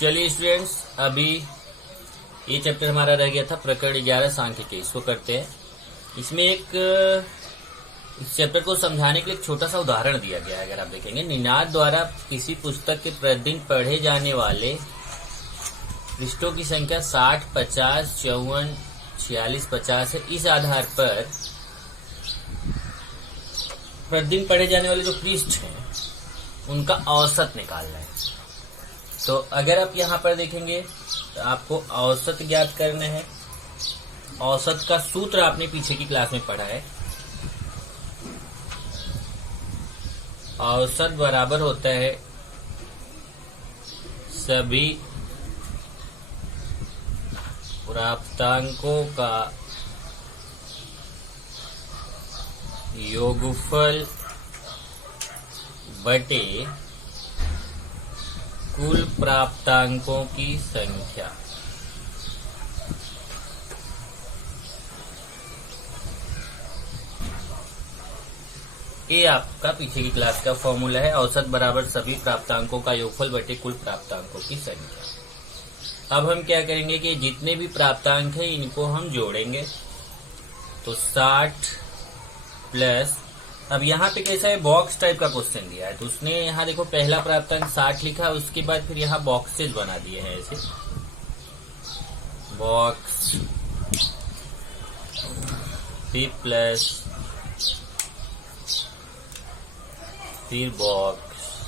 चलिए स्टूडेंट्स, अभी ये चैप्टर हमारा रह गया था प्रकरण 11 सांख्यिकी। इसको करते हैं। इसमें इस चैप्टर को समझाने के लिए एक छोटा सा उदाहरण दिया गया है। अगर आप देखेंगे, निनाद द्वारा किसी पुस्तक के प्रतिदिन पढ़े जाने वाले पृष्ठों की संख्या 60, 50, 54, 46, 50 है। इस आधार पर प्रतिदिन पढ़े जाने वाले जो पृष्ठ हैं उनका औसत निकालना है। तो अगर आप यहाँ पर देखेंगे तो आपको औसत ज्ञात करना है। औसत का सूत्र आपने पीछे की क्लास में पढ़ा है। औसत बराबर होता है सभी प्राप्तांकों का योगफल बटे कुल प्राप्तांकों की संख्या। ये आपका पीछे की क्लास का फॉर्मूला है। औसत बराबर सभी प्राप्तांकों का योगफल बटे कुल प्राप्तांकों की संख्या। अब हम क्या करेंगे कि जितने भी प्राप्तांक है इनको हम जोड़ेंगे। तो 60 प्लस, अब यहाँ पे कैसा है, बॉक्स टाइप का क्वेश्चन दिया है। तो उसने यहाँ देखो पहला प्राप्तांक 60 लिखा, उसके बाद फिर यहाँ बॉक्सेज बना दिए हैं ऐसे, बॉक्स, फिर प्लस, फिर बॉक्स,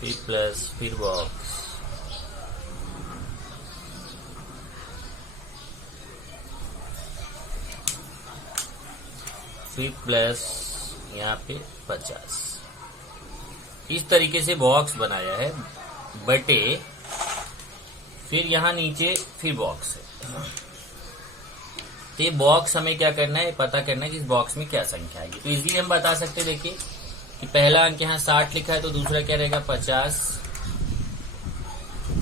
फिर प्लस, फिर बॉक्स। फिर प्लस यहाँ पे 50। इस तरीके से बॉक्स बनाया है बटे, फिर यहाँ नीचे फिर बॉक्स है। तो ये बॉक्स हमें क्या करना है, पता करना है कि इस बॉक्स में क्या संख्या आएगी। तो इजीली हम बता सकते हैं। देखिए कि पहला अंक यहाँ 60 लिखा है, तो दूसरा क्या रहेगा 50,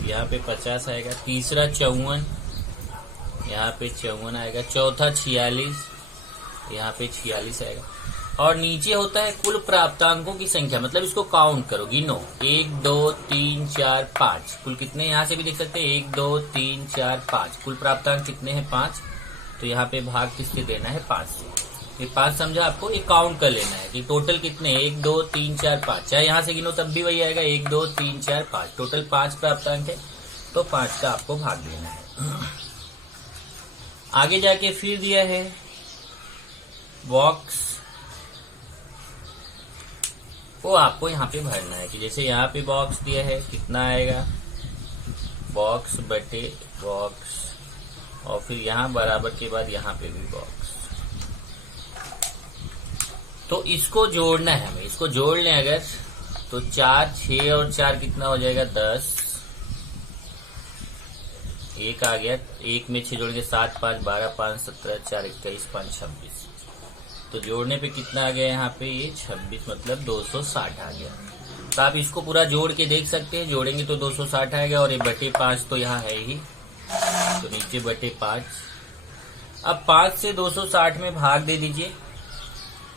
यहाँ पे 50 आएगा। तीसरा 54, यहाँ पे 54 आएगा। चौथा 46, यहाँ पे 46 आएगा। और नीचे होता है कुल प्राप्तांकों की संख्या, मतलब इसको काउंट करो, गिनो। 1 2 3 4 5, कुल कितने, यहाँ से भी देख सकते हैं 1 2 3 4 5, कुल प्राप्तांक कितने हैं 5। तो यहाँ पे भाग किससे देना है 5 से। ये 5 समझा आपको, ये काउंट कर लेना है कि टोटल कितने, 1 2 3 4 5, चाहे यहाँ से गिनो तब भी वही आएगा, 1 2 3 4 5, टोटल 5 प्राप्तांक है। तो 5 का आपको भाग देना है। आगे जाके फिर दिया है बॉक्स, वो आपको यहाँ पे भरना है कि जैसे यहाँ पे बॉक्स दिया है, कितना आएगा, बॉक्स बटे बॉक्स, और फिर यहाँ बराबर के बाद यहाँ पे भी बॉक्स। तो इसको जोड़ना है हमें, इसको जोड़ लें अगर, तो 4 6 और 4 कितना हो जाएगा 10, 1 आ गया, 1 में 6 जोड़ेंगे 7 5 12 5 17 4 21 5 26। तो जोड़ने पे कितना आ गया यहाँ पे, ये 26, मतलब 260 आ गया। तो आप इसको पूरा जोड़ के देख सकते हैं, जोड़ेंगे तो 260 आएगा। और ये बटे 5 तो यहाँ है ही, तो नीचे बटे 5। अब 5 से 260 में भाग दे दीजिए,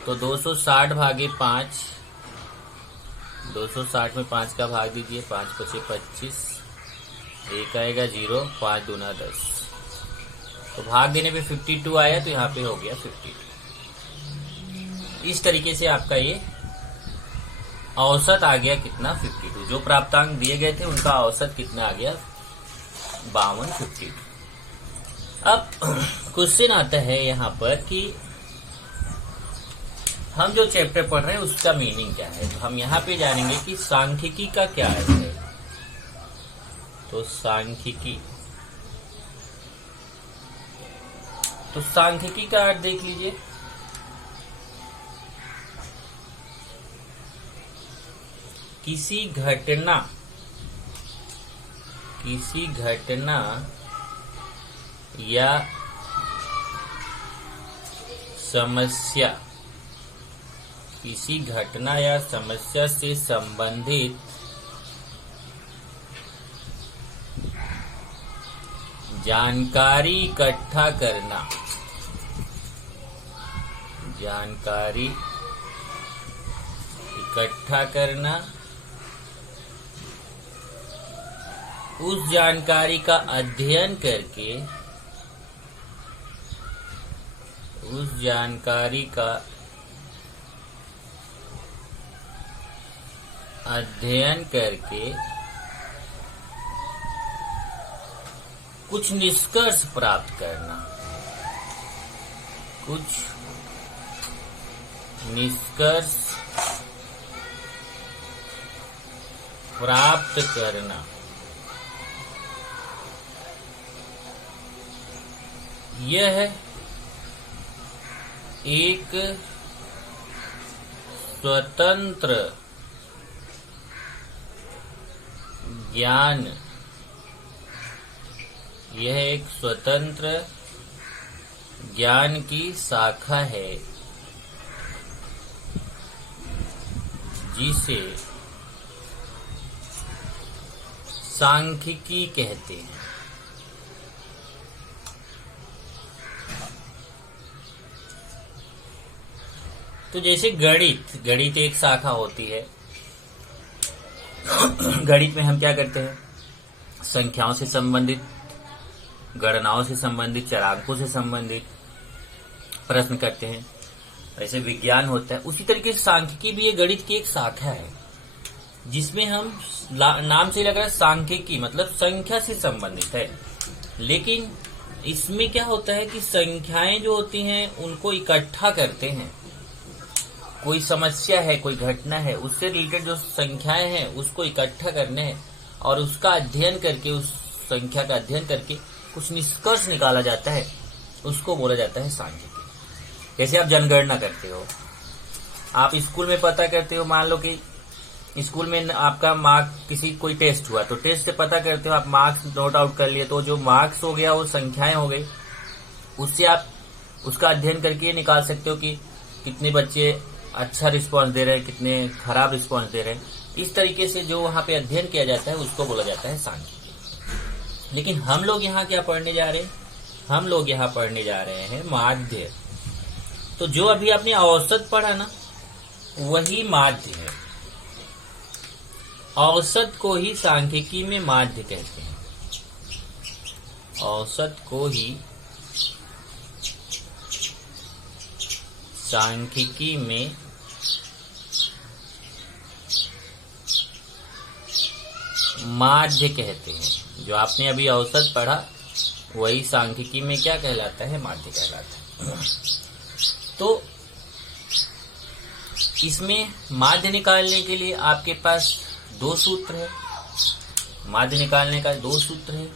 तो 260 भागे 5, 260 में 5 का भाग दीजिए, 5 बचे 25, 1 आएगा 0, 5 दूना 10। तो भाग देने पे 52 आया, तो यहाँ पे हो गया 52। इस तरीके से आपका ये औसत आ गया कितना, 52। जो प्राप्तांक दिए गए थे उनका औसत कितना आ गया, 52, 52। अब क्वेश्चन आता है यहाँ पर कि हम जो चैप्टर पढ़ रहे हैं उसका मीनिंग क्या है। तो हम यहाँ पे जानेंगे कि सांख्यिकी का क्या अर्थ है। तो सांख्यिकी का अर्थ देख लीजिए। किसी घटना या समस्या से संबंधित जानकारी इकट्ठा करना उस जानकारी का अध्ययन करके उस जानकारी का अध्ययन करके कुछ निष्कर्ष प्राप्त करना, कुछ निष्कर्ष प्राप्त करना, यह एक स्वतंत्र ज्ञान, यह एक स्वतंत्र ज्ञान की शाखा है जिसे सांख्यिकी कहते हैं। तो जैसे गणित एक शाखा होती है। गणित में हम क्या करते हैं, संख्याओं से संबंधित, गणनाओं से संबंधित, चरांकों से संबंधित प्रश्न करते हैं। ऐसे विज्ञान होता है। उसी तरीके से सांख्यिकी भी ये गणित की एक शाखा है जिसमें हम नाम से लग रहा है सांख्यिकी मतलब संख्या से संबंधित है। लेकिन इसमें क्या होता है कि संख्याएं जो होती हैं उनको इकट्ठा करते हैं। कोई समस्या है, कोई घटना है, उससे रिलेटेड जो संख्याएं हैं उसको इकट्ठा करने हैं और उसका अध्ययन करके, उस संख्या का अध्ययन करके कुछ निष्कर्ष निकाला जाता है, उसको बोला जाता है सांख्यिकी। जैसे आप जनगणना करते हो, आप स्कूल में पता करते हो, मान लो कि स्कूल में आपका किसी कोई टेस्ट हुआ तो टेस्ट से पता करते हो, आप मार्क्स नोट आउट कर लिए, तो जो मार्क्स हो गया वो संख्याएं हो गई, उससे आप उसका अध्ययन करके ये निकाल सकते हो कि कितने बच्चे अच्छा रिस्पांस दे रहे हैं, कितने खराब रिस्पांस दे रहे हैं। इस तरीके से जो वहां पे अध्ययन किया जाता है उसको बोला जाता है सांख्यिकी। लेकिन हम लोग यहाँ क्या पढ़ने जा रहे हैं, हम लोग यहाँ पढ़ने जा रहे हैं माध्य। तो जो अभी आपने औसत पढ़ा ना, वही माध्य है। औसत को ही सांख्यिकी में माध्य कहते हैं। औसत को ही सांख्यिकी में माध्य कहते हैं। जो आपने अभी औसत पढ़ा वही सांख्यिकी में क्या कहलाता है, माध्य कहलाता है। तो इसमें माध्य निकालने के लिए आपके पास दो सूत्र है। माध्य निकालने का दो सूत्र है।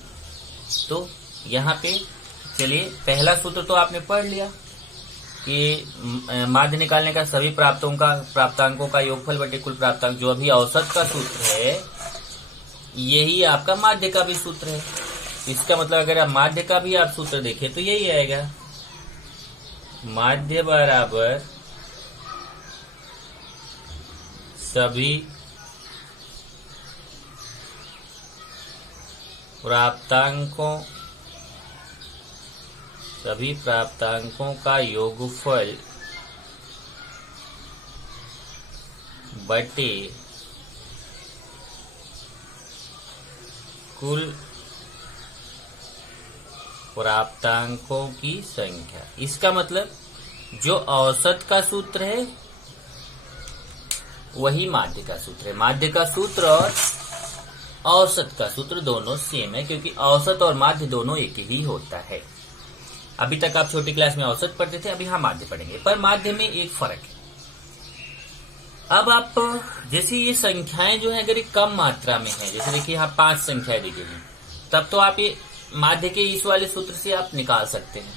तो यहाँ पे चलिए, पहला सूत्र तो आपने पढ़ लिया कि माध्य निकालने का सभी प्राप्तांकों का योगफल बटे कुल प्राप्तांक, जो अभी औसत का सूत्र है यही आपका माध्य का भी सूत्र है। इसका मतलब अगर आप माध्य का भी आप सूत्र देखें तो यही आएगा, माध्य बराबर सभी प्राप्तांकों का योगफल बटे कुल प्राप्तांकों की संख्या। इसका मतलब जो औसत का सूत्र है वही माध्य का सूत्र है। माध्य का सूत्र और औसत का सूत्र दोनों सेम है, क्योंकि औसत और माध्य दोनों एक ही होता है। अभी तक आप छोटी क्लास में औसत पढ़ते थे, अभी हम माध्य पढ़ेंगे, पर माध्य में एक फर्क है। अब आप जैसे ये संख्याएं जो है अगर ये कम मात्रा में है, जैसे देखिए यहाँ 5 संख्याएं दी गई, तब तो आप ये माध्य के इस वाले सूत्र से आप निकाल सकते हैं।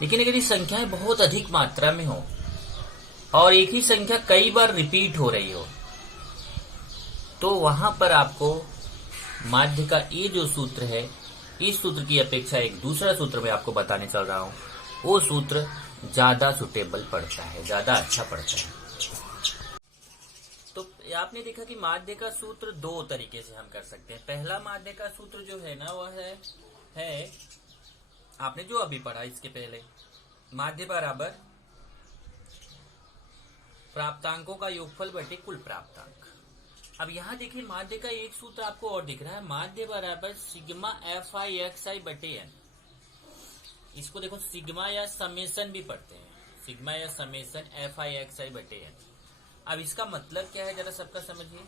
लेकिन अगर ये संख्याएं बहुत अधिक मात्रा में हो और एक ही संख्या कई बार रिपीट हो रही हो, तो वहां पर आपको माध्य का ये जो सूत्र है, इस सूत्र की अपेक्षा एक दूसरा सूत्र मैं आपको बताने चल रहा हूं, वो सूत्र ज्यादा सुटेबल पड़ता है, ज्यादा अच्छा पड़ता है। तो आपने देखा कि माध्य का सूत्र दो तरीके से हम कर सकते हैं। पहला माध्य का सूत्र जो है ना, वह है आपने जो अभी पढ़ा इसके पहले, माध्य बराबर प्राप्तांकों का योगफल बटे कुल प्राप्तांक। अब यहाँ देखिए माध्य का एक सूत्र आपको और दिख रहा है, माध्य बराबर sigma F I X I बटे एन। इसको देखो सिग्मा या समेसन भी पढ़ते हैं, सिग्मा या summation F I X I बटे एन। अब इसका मतलब क्या है जरा सबका समझिए।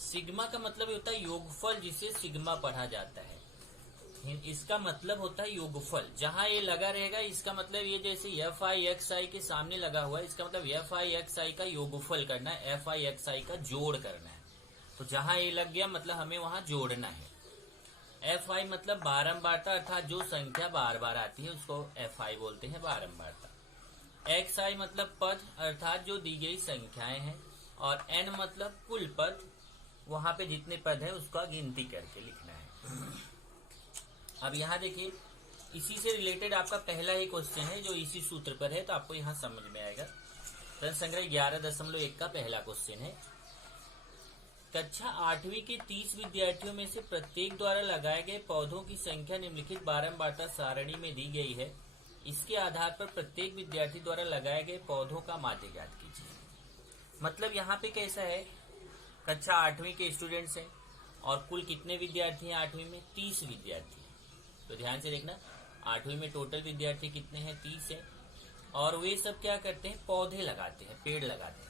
सिग्मा का मतलब होता है योगफल, जिसे सिग्मा पढ़ा जाता है। इसका मतलब होता है योगफल, जहां ये लगा रहेगा इसका मतलब ये जैसे एफ आई एक्स आई के सामने लगा हुआ है, इसका मतलब एफ आई एक्स आई का योगफल करना है, एफ आई एक्स आई का जोड़ करना है। तो जहां ये लग गया मतलब हमें वहां जोड़ना है। एफ आई मतलब बारंबारता, अर्थात जो संख्या बार बार आती है उसको एफ आई बोलते हैं, बारंबारता। एक्स आई मतलब पद, अर्थात जो दी गई संख्याएं हैं। और एन मतलब कुल पद, वहां पे जितने पद है उसका गिनती करके लिखना है। अब यहाँ देखिए इसी से रिलेटेड आपका पहला ही क्वेश्चन है जो इसी सूत्र पर है, तो आपको यहाँ समझ में आएगा। प्रश्न संग्रह 11.1 का पहला क्वेश्चन है, कक्षा 8वीं के 30 विद्यार्थियों में से प्रत्येक द्वारा लगाए गए पौधों की संख्या निम्नलिखित बारंबारता सारणी में दी गई है। इसके आधार पर प्रत्येक विद्यार्थी द्वारा लगाए गए पौधों का माध्य ज्ञात कीजिए। मतलब यहाँ पे कैसा है, कक्षा 8वीं के स्टूडेंट्स हैं और कुल कितने विद्यार्थी हैं 8वीं में, 30 विद्यार्थी। तो ध्यान से देखना 8वीं में टोटल विद्यार्थी कितने हैं, 30 है। और वे सब क्या करते हैं, पौधे लगाते हैं, पेड़ लगाते हैं।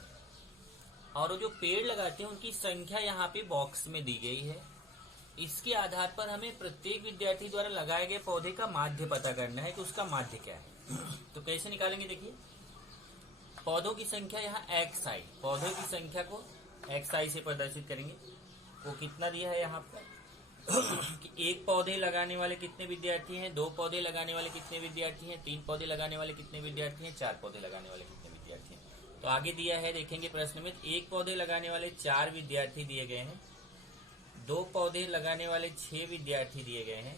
और वो जो पेड़ लगाते हैं उनकी संख्या यहाँ पे बॉक्स में दी गई है। इसके आधार पर हमें प्रत्येक विद्यार्थी द्वारा लगाए गए पौधे का माध्य पता करना है कि उसका माध्य क्या है। तो कैसे निकालेंगे, देखिए पौधों की संख्या यहाँ एक्स आई, पौधों की संख्या को एक्स आई से प्रदर्शित करेंगे। वो कितना दिया है यहाँ पर कि एक पौधे लगाने वाले कितने विद्यार्थी हैं, 2 पौधे लगाने वाले कितने विद्यार्थी हैं, 3 पौधे लगाने वाले कितने विद्यार्थी हैं, 4 पौधे लगाने वाले कितने विद्यार्थी हैं। तो आगे दिया है, देखेंगे प्रश्न में, 1 पौधे लगाने वाले 4 विद्यार्थी दिए गए हैं, 2 पौधे लगाने वाले 6 विद्यार्थी दिए गए हैं,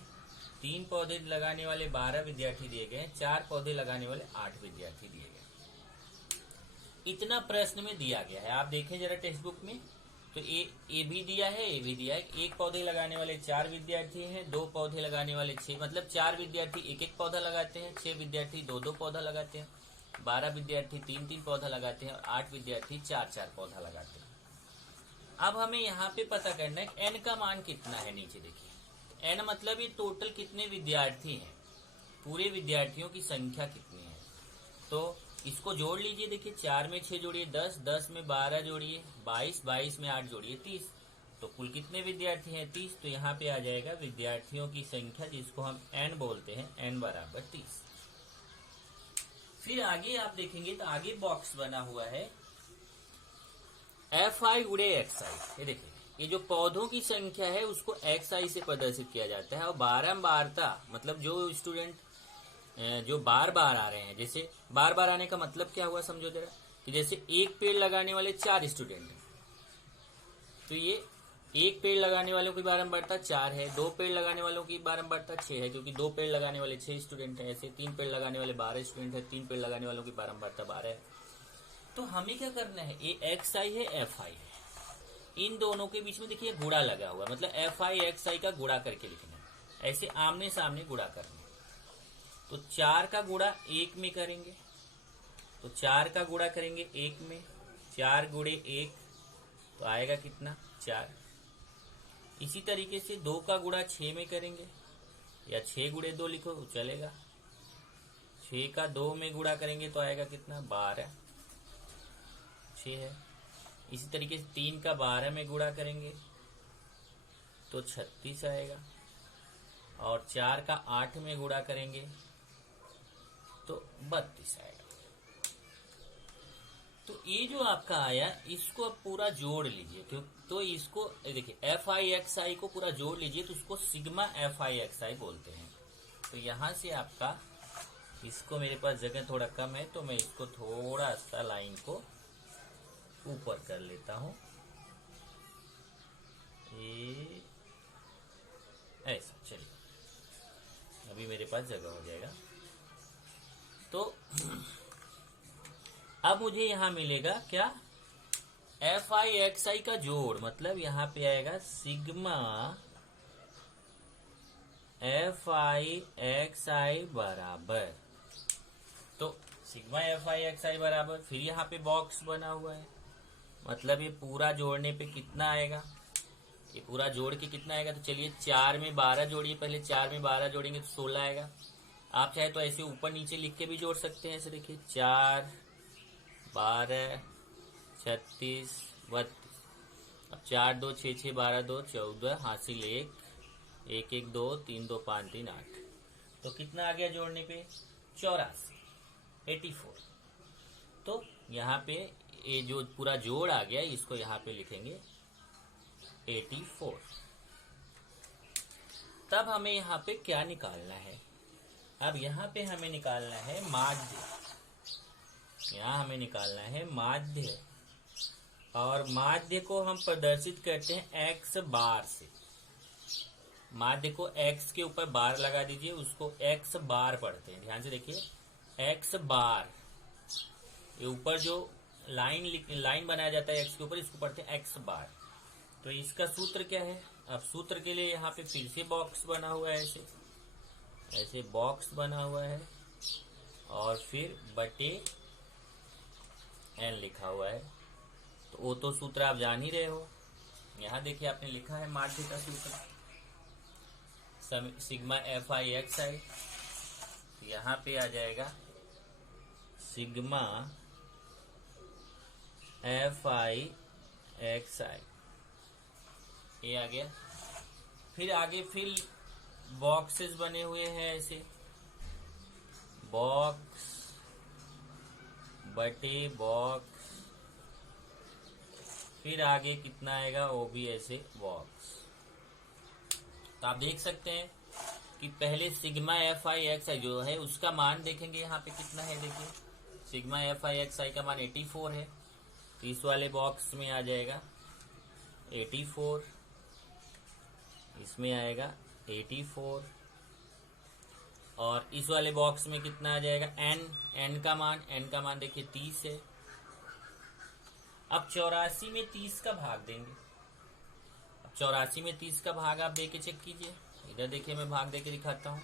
3 पौधे लगाने वाले 12 विद्यार्थी दिए गए हैं, 4 पौधे लगाने वाले 8 विद्यार्थी दिए गए। इतना प्रश्न में दिया गया है। आप देखें जरा टेक्स्ट बुक में, तो ए भी दिया है, ए भी दिया है। 1 पौधे लगाने वाले 4 विद्यार्थी हैं, 2 पौधे लगाने वाले 6, मतलब 4 विद्यार्थी 1-1 पौधा लगाते हैं, 6 विद्यार्थी 2-2 पौधा लगाते हैं, 12 विद्यार्थी 3-3 पौधा लगाते हैं और 8 विद्यार्थी 4-4 पौधा लगाते हैं। अब हमें यहाँ पे पता करना है एन का मान कितना है। नीचे देखिए एन मतलब ये टोटल कितने विद्यार्थी हैं, पूरे विद्यार्थियों की संख्या कितनी है। तो इसको जोड़ लीजिए, देखिए 4 में 6 जोड़िए 10, 10 में 12 जोड़िए 22, 22 में 8 जोड़िए 30। तो कुल कितने विद्यार्थी हैं, 30। तो यहाँ पे आ जाएगा विद्यार्थियों की संख्या, जिसको हम एन बोलते हैं, एन बराबर 30। फिर आगे आप देखेंगे तो आगे बॉक्स बना हुआ है एफ आई गुणे एक्स आई। ये देखिए ये जो पौधों की संख्या है उसको एक्स आई से प्रदर्शित किया जाता है। और बारंबारता मतलब जो स्टूडेंट जो बार बार आ रहे हैं, जैसे बार बार आने का मतलब क्या हुआ समझो जरा, कि जैसे 1 पेड़ लगाने वाले 4 स्टूडेंट हैं, तो ये 1 पेड़ लगाने वालों की बारंबारता 4 है, 2 पेड़ लगाने वालों की बारंबारता 6 है, क्योंकि 2 पेड़ लगाने वाले 6 स्टूडेंट हैं। ऐसे 3 पेड़ लगाने वाले 12 स्टूडेंट है, 3 पेड़ लगाने वालों की बारंबारता 12 है। तो हमें क्या करना है, ये एक्स आई है, एफ आई है, इन दोनों के बीच में देखिए गुणा लगा हुआ, मतलब एफ आई एक्स आई का गुणा करके लिखना है। ऐसे आमने सामने गुणा करना है। तो 4 का गुणा 1 में करेंगे, तो 4 का गुणा करेंगे 1 में, 4 गुणे 1 तो आएगा कितना, 4। इसी तरीके से 2 का गुणा 6 में करेंगे, या 6 गुणे 2 लिखो तो चलेगा। 6 का 2 में गुणा करेंगे तो आएगा कितना, 12, 6 है। इसी तरीके से 3 का 12 में गुणा करेंगे तो 36 आएगा, और 4 का 8 में गुणा करेंगे तो 32 आएगा। तो ये जो आपका आया इसको अब पूरा जोड़ लीजिए, क्यों, तो इसको देखिए एफ आई एक्स आई को पूरा जोड़ लीजिए, तो उसको सिग्मा एफ आई एक्स आई बोलते हैं। तो यहां से आपका, इसको मेरे पास जगह थोड़ा कम है तो मैं इसको थोड़ा सा लाइन को ऊपर कर लेता हूं, ये ऐसा, चलिए अभी मेरे पास जगह हो जाएगा। तो अब मुझे यहां मिलेगा क्या, एफ आई एक्स आई का जोड़, मतलब यहां पे आएगा सिग्मा एफ आई एक्स आई बराबर, तो सिग्मा एफ आई एक्स आई बराबर, फिर यहां पे बॉक्स बना हुआ है, मतलब ये पूरा जोड़ने पे कितना आएगा, ये पूरा जोड़ के कितना आएगा। तो चलिए 4 में 12 जोड़िए, पहले 4 में 12 जोड़ेंगे तो 16 आएगा। आप चाहे तो ऐसे ऊपर नीचे लिख के भी जोड़ सकते हैं। ऐसे देखिए 4 12 36 32। अब 4 2 6 6 12 2 14 हासिल 1 1 1 2 3 2 5 3 8। तो कितना आ गया जोड़ने पे 84। तो यहाँ पे ये जो पूरा जोड़ आ गया इसको यहाँ पे लिखेंगे 84। तब हमें यहाँ पे क्या निकालना है, अब यहाँ पे हमें निकालना है माध्य। यहाँ हमें निकालना है माध्य, और माध्य को हम प्रदर्शित करते हैं x बार से। माध्य को x के ऊपर बार लगा दीजिए, उसको x बार पढ़ते हैं। ध्यान से देखिए x बार, ये ऊपर जो लाइन बनाया जाता है x के ऊपर, इसको पढ़ते हैं x बार। तो इसका सूत्र क्या है, अब सूत्र के लिए यहाँ पे फिर से बॉक्स बना हुआ है, ऐसे बॉक्स बना हुआ है और फिर बटे n लिखा हुआ है। तो वो तो सूत्र आप जान ही रहे हो। यहाँ देखिए आपने लिखा है माध्य का सूत्र सिग्मा fi xi। यहाँ पे आ जाएगा सिग्मा fi xi, ये आ गया। फिर आगे फिर बॉक्सेस बने हुए हैं, ऐसे बॉक्स बटे बॉक्स, फिर आगे कितना आएगा वो भी ऐसे बॉक्स। तो आप देख सकते हैं कि पहले सिग्मा fi xi जो है उसका मान देखेंगे यहाँ पे कितना है। देखिए सिग्मा fi xi का मान 84 है, तो इस वाले बॉक्स में आ जाएगा 84, इसमें आएगा 84, और इस वाले बॉक्स में कितना आ जाएगा n का मान देखिए 30 है। अब 84 में 30 का भाग देंगे। अब 84 में 30 का भाग आप देके चेक कीजिए, इधर देखिए मैं भाग देके दिखाता हूँ।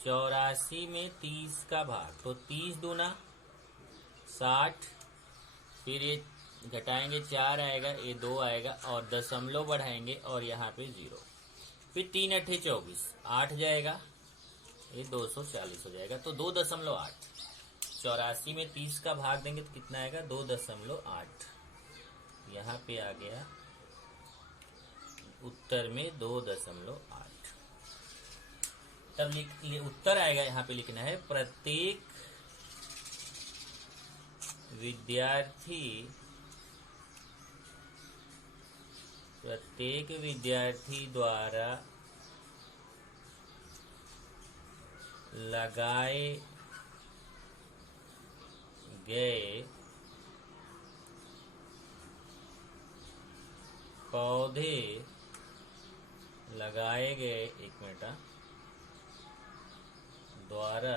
84 में 30 का भाग, तो 30 दूना 60, फिर ये घटाएंगे 4 आएगा, ये 2 आएगा, और दशमलव बढ़ाएंगे और यहाँ पे 0, फिर 3 8 24, 8 जाएगा, ये 240 हो जाएगा। तो 2.8, 84 में 30 का भाग देंगे तो कितना आएगा 2.8। यहाँ पे आ गया उत्तर में 2.8। तब उत्तर आएगा, यहाँ पे लिखना है प्रत्येक विद्यार्थी द्वारा लगाए गए पौधे द्वारा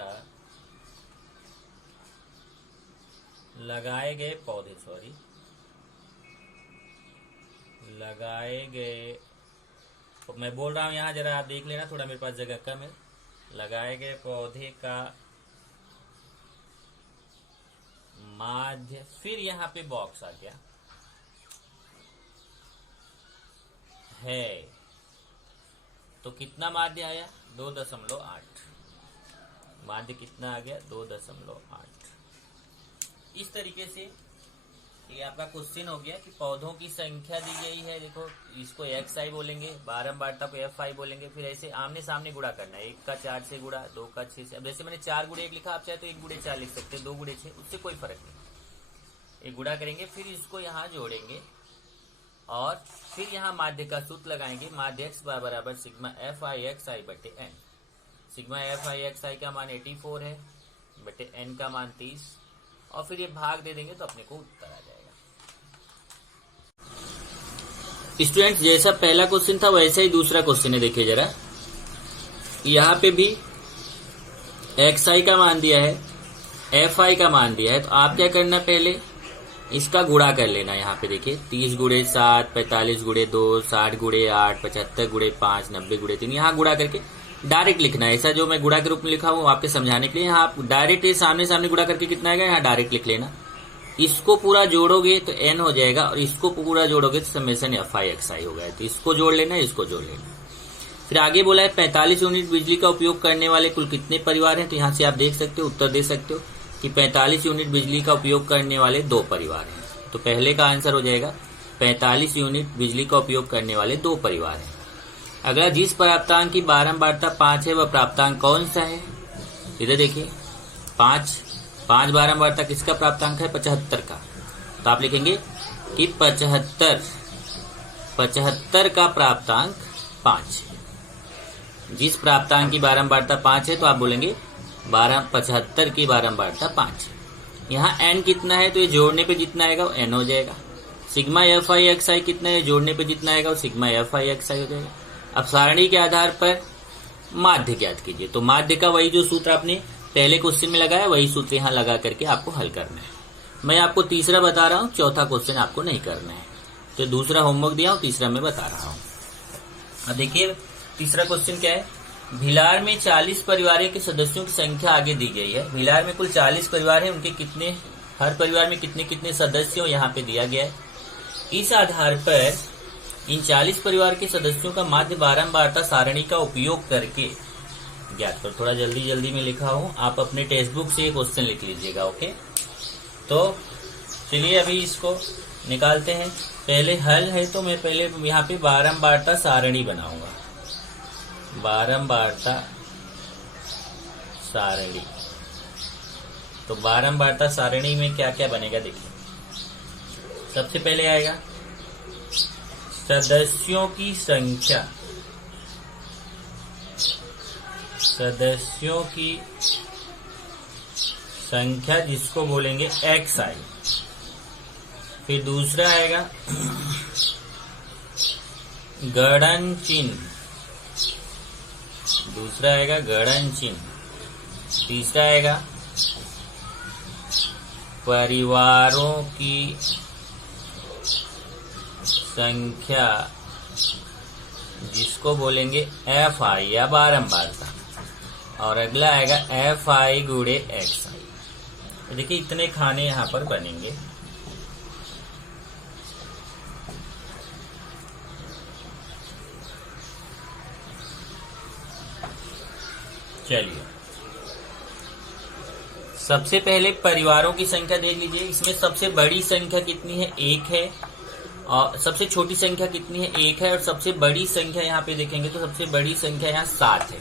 लगाए गए, मैं बोल रहा हूँ यहाँ जरा आप देख लेना, थोड़ा मेरे पास जगह कम है। लगाए गए पौधे का माध्य, फिर यहाँ पे बॉक्स आ गया है, तो कितना माध्य आया 2.8। माध्य कितना आ गया 2.8। इस तरीके से ये आपका क्वेश्चन हो गया कि पौधों की संख्या दी गई है। देखो इसको xi बोलेंगे, बारंबारता को fi बोलेंगे, फिर ऐसे आमने सामने गुणा करना है। 1 का 4 से गुणा, 2 का 6 से। अब जैसे मैंने 4 गुणे 1 लिखा, आप चाहे तो 1 गुणे 4 लिख सकते हैं, 2 गुणे 6, उससे कोई फर्क नहीं। एक गुणा करेंगे, फिर इसको यहाँ जोड़ेंगे और फिर यहाँ माध्य का सूत्र लगाएंगे। माध्य x बराबर सिग्मा fi xi बटे n। सिग्मा fi xi का मान 84 है बटे n का मान 30, और फिर ये भाग दे देंगे तो अपने को उत्तर आ जाएगा। स्टूडेंट्स जैसा पहला क्वेश्चन था वैसा ही दूसरा क्वेश्चन है। देखिए जरा, यहाँ पे भी xi का मान दिया है, fi का मान दिया है, तो आप क्या करना, पहले इसका गुणा कर लेना। यहाँ पे देखिए 30 गुणे 7, 45 गुणे 2, 60 गुणे 8, 75 गुणे 5, 90 गुणे 3, यहाँ गुणा करके डायरेक्ट लिखना है। ऐसा जो मैं गुणा के रूप में लिखा हूँ आपके समझाने के लिए, यहाँ आप डायरेक्ट ये सामने सामने गुणा करके कितना आएगा यहाँ डायरेक्ट लिख लेना। इसको पूरा जोड़ोगे तो n हो जाएगा और इसको पूरा जोड़ोगे तो समेशन FI/XI होगा। तो इसको जोड़ लेना, इसको जोड़ लेना। फिर आगे बोला है 45 यूनिट बिजली का उपयोग करने वाले कुल कितने परिवार हैं। तो यहाँ से आप देख सकते हो, उत्तर दे सकते हो कि 45 यूनिट बिजली का उपयोग करने वाले 2 परिवार हैं। तो पहले का आंसर हो जाएगा 45 यूनिट बिजली का उपयोग करने वाले 2 परिवार हैं। अगला, जिस प्राप्तांक की बारंबारता 5 है वह प्राप्तांक कौन सा है। इधर देखिए, 5 बारंबारता किसका प्राप्तांक है, 75 का। तो आप लिखेंगे कि 75 का प्राप्तांक 5 है। जिस प्राप्तांक की बारंबारता 5 है तो आप बोलेंगे 75 की बारंबारता 5 है। यहाँ n कितना है तो ये जोड़ने पे जितना आएगा वो n हो जाएगा। सिग्मा FI/XI कितना है, जोड़ने पे जितना आएगा वो सिग्मा FI/XI हो जाएगा। अब सारणी के आधार पर माध्य ज्ञात कीजिए। तो माध्य का वही जो सूत्र आपने पहले क्वेश्चन में लगाया वही सूत्र यहाँ लगा करके आपको हल करना है। मैं आपको तीसरा बता रहा हूँ, चौथा क्वेश्चन आपको नहीं करना है। तो दूसरा होमवर्क दिया हूँ, तीसरा मैं बता रहा हूँ। अब देखिए तीसरा क्वेश्चन क्या है। भिलार में 40 परिवारों के सदस्यों की संख्या आगे दी गई है। भिलार में कुल 40 परिवार है, उनके कितने, हर परिवार में कितने कितने सदस्य हो यहाँ पे दिया गया है। इस आधार पर इन 40 परिवार के सदस्यों का माध्य बारंबारता सारणी का उपयोग करके ज्ञात करो। थोड़ा जल्दी में लिखा हूँ, आप अपने टेक्स्ट बुक से क्वेश्चन लिख लीजिएगा। ओके, तो चलिए अभी इसको निकालते हैं। पहले हल है तो मैं पहले यहाँ पे बारंबारता सारणी बनाऊंगा। बारंबारता सारणी, तो बारंबारता सारणी में क्या क्या बनेगा देखिए। सबसे पहले आएगा सदस्यों की संख्या, सदस्यों की संख्या जिसको बोलेंगे XI। फिर दूसरा आएगा गणन चिन्ह, दूसरा आएगा गणन चिन्ह। तीसरा आएगा परिवारों की संख्या जिसको बोलेंगे FI या बारंबारता। और अगला आएगा FI/XI। देखिए इतने खाने यहाँ पर बनेंगे। चलिए सबसे पहले परिवारों की संख्या देख लीजिए। इसमें सबसे बड़ी संख्या कितनी है, 1 है। और सबसे छोटी संख्या कितनी है, 1 है। और सबसे बड़ी संख्या यहाँ पे देखेंगे तो सबसे बड़ी संख्या यहाँ 7 है।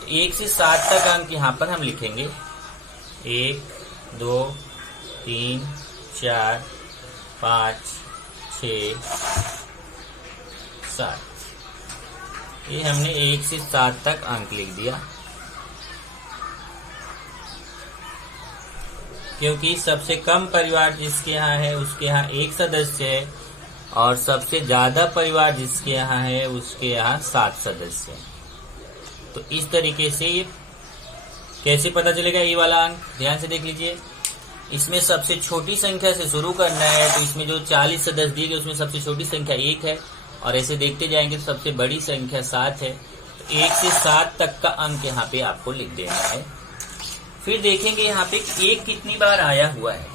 तो 1 से 7 तक अंक यहाँ पर हम लिखेंगे। 1 2 3 4 5 6 7, ये हमने 1 से 7 तक अंक लिख दिया। क्योंकि सबसे कम परिवार जिसके यहाँ है उसके यहाँ 1 सदस्य है और सबसे ज्यादा परिवार जिसके यहाँ है उसके यहाँ 7 सदस्य है। तो इस तरीके से ये कैसे पता चलेगा ये वाला अंक, ध्यान से देख लीजिए। इसमें सबसे छोटी संख्या से शुरू करना है। तो इसमें जो 40 सदस्य दिए गए उसमें सबसे छोटी संख्या 1 है और ऐसे देखते जाएंगे तो सबसे बड़ी संख्या 7 है। तो 1 से 7 तक का अंक यहाँ पे आपको लिख देना है। फिर देखेंगे यहाँ पे 1 कितनी बार आया हुआ है।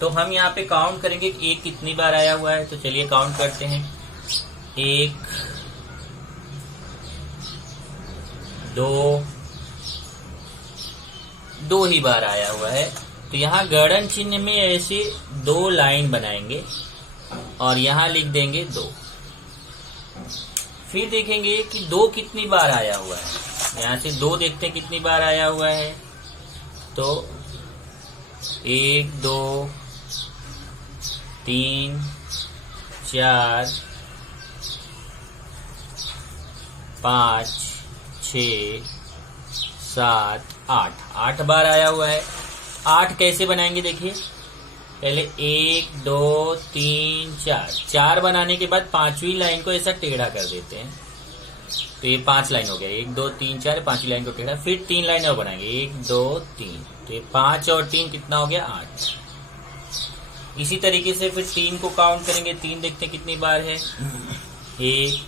तो हम यहाँ पे काउंट करेंगे कि 1 कितनी बार आया हुआ है। तो चलिए काउंट करते हैं। 1 2 ही बार आया हुआ है। तो यहाँ गणन चिन्ह में ऐसे 2 लाइन बनाएंगे और यहाँ लिख देंगे 2। फिर देखेंगे कि 2 कितनी बार आया हुआ है। यहाँ से 2 देखते हैं कितनी बार आया हुआ है। तो 1 2 3 4 5 6 7 8 बार आया हुआ है। 8 कैसे बनाएंगे देखिए। पहले 1 2 3 4 बनाने के बाद 5वीं लाइन को ऐसा टेढ़ा कर देते हैं। तो ये 5 लाइन हो गया। 1 2 3 4, 5वीं लाइन को टेढ़ा। फिर 3 लाइन और बनाएंगे। 1 2 3। तो ये 5 और 3 कितना हो गया, 8। इसी तरीके से फिर 3 को काउंट करेंगे। 3 देखते हैं कितनी बार है। 1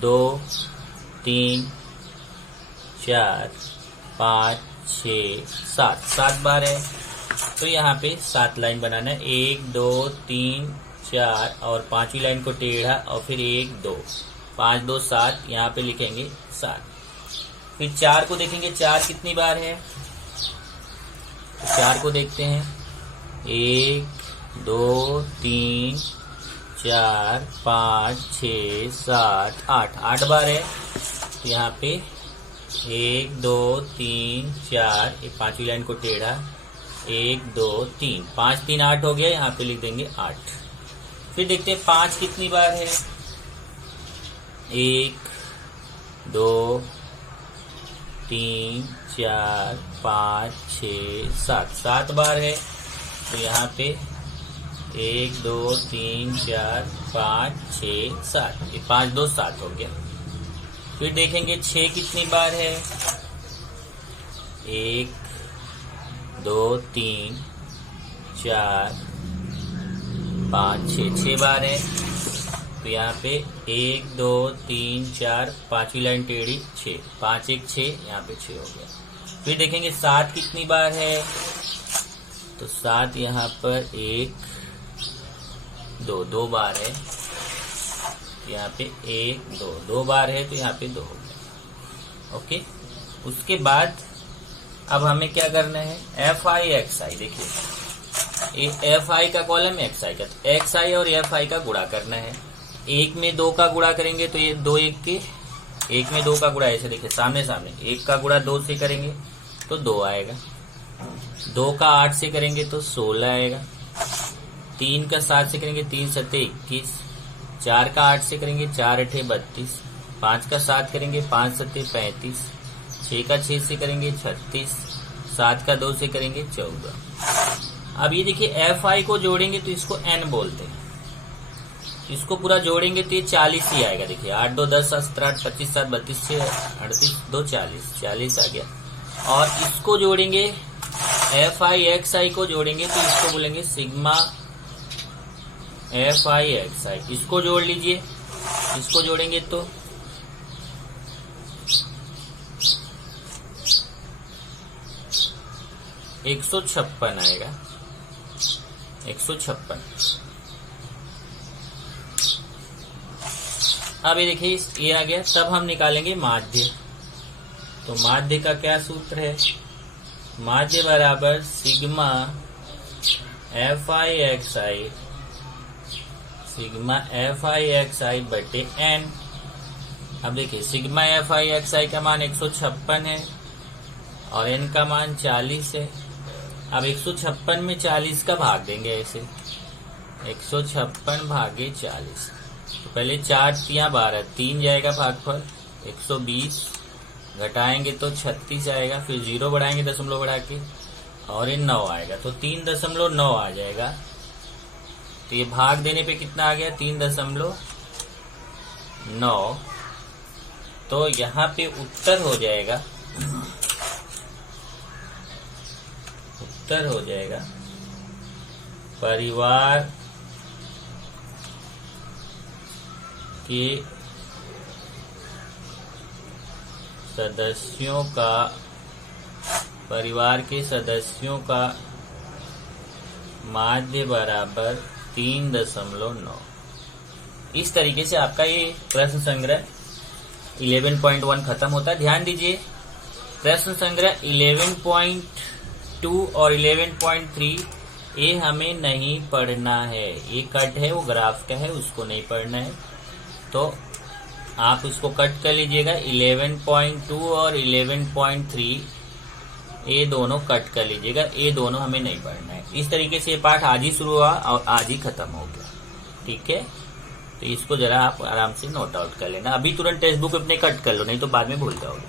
2 3 4 5 6 7 बार है। तो यहाँ पे 7 लाइन बनाना है, 1 2 3 4 और 5वीं लाइन को टेढ़ा और फिर 1 2 5 2 7 यहाँ पे लिखेंगे 7। फिर 4 को देखेंगे 4 कितनी बार है, तो 4 को देखते हैं 1 2 3 4 5 6 7 8 8 बार है। तो यहाँ पे 1 2 3 4 एक 5वीं लाइन को टेढ़ा 1 2 3 5 3 8 हो गया, यहाँ पे लिख देंगे 8। फिर देखते हैं 5 कितनी बार है, 1 2 3 4 5 6 7 7 बार है। तो यहाँ पे 1 2 3 4 5 6 7 ये 5 2 7 हो गया। फिर देखेंगे 6 कितनी बार है, 1 2 3 4 5 6 6 बार है। तो यहाँ पे 1 2 3 4 5वीं लाइन टेढ़ी 6 5 1 6 यहाँ पे 6 हो गया। फिर देखेंगे 7 कितनी बार है, तो 7 यहाँ पर 1 2 2 बार है। यहाँ पे 1 2 2 बार है, तो यहाँ पे 2 हो गया। ओके, उसके बाद अब हमें क्या करना है, एफ आई एक्स आई। देखिए एफ आई का कॉलम एक्स आई का, तो एक्स आई और एफ आई का गुणा करना है। 1 में 2 का गुणा करेंगे तो ये 2 1 के 1 में 2 का गुणा ऐसे देखिए सामने सामने, 1 का गुणा 2 से करेंगे तो 2 आएगा, 2 का 8 से करेंगे तो 16 आएगा, 3 का 7 से करेंगे 3 7 21, 4 का 8 से करेंगे 4 8 32, 5 का 7 करेंगे 5 7 35, 6 का 6 से करेंगे 36, 7 का 2 से करेंगे 14। अब ये देखिए एफ आई को जोड़ेंगे तो इसको एन बोलते हैं, इसको पूरा जोड़ेंगे तो ये 40 ही आएगा। देखिए 8 2 10 7 17 8 25 7 32 6 38 2 40 40 आ गया। और इसको जोड़ेंगे एफ आई एक्स आई को जोड़ेंगे तो इसको बोलेंगे सिग्मा एफ आई एक्स आई। इसको जोड़ लीजिए, इसको जोड़ेंगे तो एक 156 आएगा, 156। अब ये देखिए ये आ गया। तब हम निकालेंगे माध्य। तो माध्य का क्या सूत्र है, माध्य बराबर sigma F I X I, sigma F I X I बटे एन। अब देखिए sigma F I X I का मान 156 है और एन का मान 40 है। अब 156 में 40 का भाग देंगे ऐसे, 156 भागे 40। तो पहले 4 तिया 12, 3 जाएगा भागफल, 120 घटाएंगे तो 36 आएगा, फिर 0 बढ़ाएंगे दशमलव बढ़ा के और ये 9 आएगा, तो 3.9 आ जाएगा। तो ये भाग देने पे कितना आ गया, 3.9। तो यहाँ पे उत्तर हो जाएगा, उत्तर हो जाएगा परिवार के सदस्यों का, परिवार के सदस्यों का माध्य बराबर 3.9। इस तरीके से आपका ये प्रश्न संग्रह 11.1 खत्म होता है। ध्यान दीजिए प्रश्न संग्रह 11.2 और 11.3 ये हमें नहीं पढ़ना है, ये कट है, वो ग्राफ का है, उसको नहीं पढ़ना है। तो आप उसको कट कर लीजिएगा। 11.2 और 11.3 ये दोनों कट कर लीजिएगा, ये दोनों हमें नहीं पढ़ना है। इस तरीके से ये पाठ आज ही शुरू हुआ और आज ही खत्म हो गया, ठीक है। तो इसको जरा आप आराम से नोट आउट कर लेना। अभी तुरंत टेक्स्ट बुक अपने कट कर लो, नहीं तो बाद में भूल जाओगे।